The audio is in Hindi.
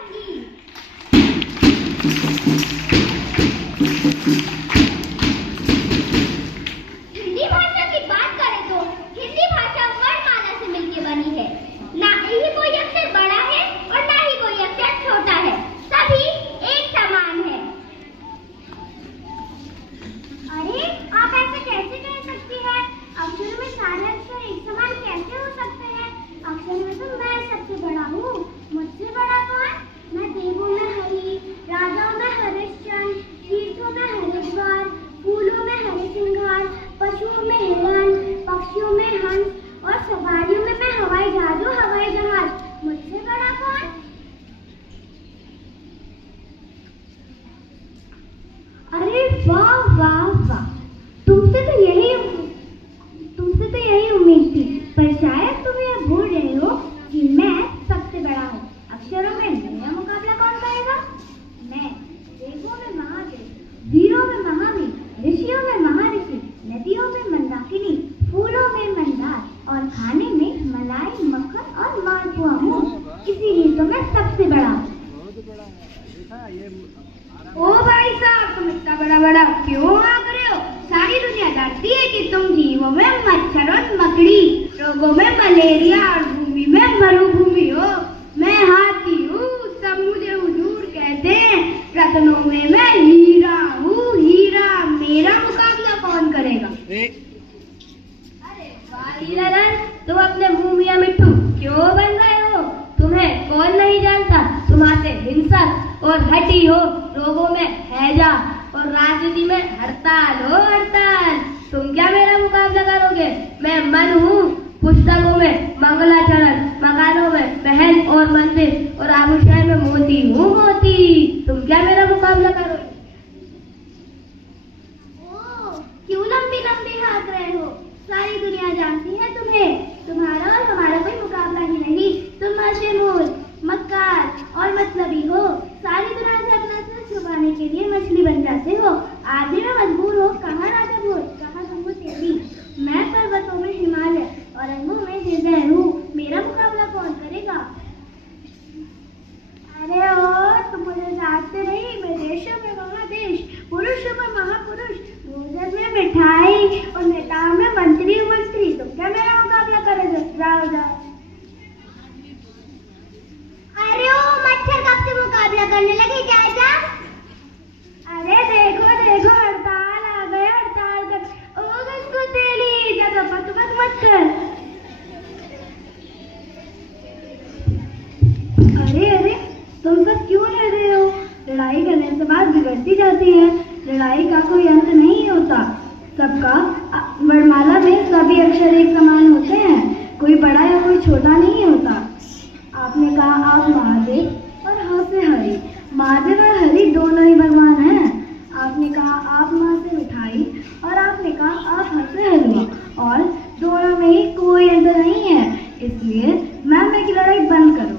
हिंदी भाषा की बात करें तो हिंदी भाषा वर्णमाला से मिलकर बनी है। ना ही कोई अक्षर बड़ा है और ना ही कोई अक्षर छोटा है, सभी एक समान है। अरे आप ऐसे कैसे कह सकती हैं? अक्षर में सारे अक्षर एक समान कैसे हो सकते हैं? अक्षर में तो मैं सबसे बड़ा हूँ। मुझसे बड़ा कौन? मैं देवों में हरि, राजाओं में हरिश्चंद्र, तीर्थों में हरिद्वार, फूलों में हरिसिंगार, पशुओं में हिरण, पक्षियों में हंस और सवारियों में मैं हवाई जहाज। मुझसे बड़ा कौन? अरे वाह वाह वाह, तुमसे तो यही उम्मीद थी, पर शायद तुम यह भूल रहे हो कि मैं सबसे बड़ा हूँ। अक्षरों में मेरा मुकाबला कौन करेगा? मैं देवों में महादेव, वीरों में महावीर, ऋषियों में महर्षि, नदियों में मंदाकिनी, फूलों में मंदार और खाने में मलाई, मक्खन और मालपुआ हूँ। इसीलिए तो मैं सबसे बड़ा हूँ। ओ भाई साहब, तुम इतना बड़ा क्यों आग रहे हो? सारी दुनिया जानती है कि तुम जीवों में मच्छर और मकड़ी, रोगों में मलेरिया और भूमि में मरुभूमि हो। मैं हाथी हूँ, सब मुझे हुजूर कहते हैं। रत्नों में मैं हीरा हूँ, हीरा। मेरा मुकाबला कौन करेगा? अरे वाह हीरालाल, तुम अपने मुंह मियां मिट्ठू क्यों बन रहे हो? तुम्हें कौन नहीं जानता? तुम आते हिंसक और हठी हो, लोगों में हैजा और राजनीति में हड़ताल हो हड़ताल। तुम क्या मेरा मुकाबला करोगे? मैं मन हूँ, पुस्तकों में मंगलाचरण, मकानों में महल और मंदिर और आभूषण में मोती हूँ मोती। तुम क्या मेरा मुकाबला करोगे? क्यों लंबी लंबी भाग रहे हो? सारी दुनिया जानती है तुम्हें। तुम्हारा और हमारा कोई मुकाबला ही नहीं। तुम मशहूर, मक्कार और मतलबी हो। सारी दुनिया से अपना सिर छुपाने के लिए मछली बन जाते हो। आदमी में मजबूर हो, कहाँ राजा भोज, कहाँ तुमको तेरी। मैं पर्वतों में हिमालय और रंगों में हृदय हूँ। मेरा मुकाबला कौन करेगा? अरे ओ, तुम मुझे जानते नहीं। मैं देशों में महादेश, पुरुषों में महापुरुष, भोजन में मिठाई और नेताओं में मंत्री। तुम क्या मेरा मुकाबला करोगे? जाओ। अरे ओ मच्छर, कब से मुकाबला करने लगे? जा। अरे देखो हड़ताल आ गए, हड़ताल कर। ओ गंगू तेली, जा बक मत कर। अरे तुम सब क्यों लड़ रहे हो? लड़ाई करने से बात बिगड़ती जाती है। लड़ाई का कोई अंत नहीं होता। सबका वर्णमाला में सभी अक्षर एक समान होते हैं। कोई बड़ा या कोई छोटा नहीं होता। आपने कहा आप महादेव और ह से हरि। महादेव और हरि दोनों ही भगवान हैं। आपने कहा आप माँ से मिठाई और आपने कहा आप ह से हलवा, और दोनों में ही कोई अंतर नहीं है। इसलिए मैम की लड़ाई बंद करो।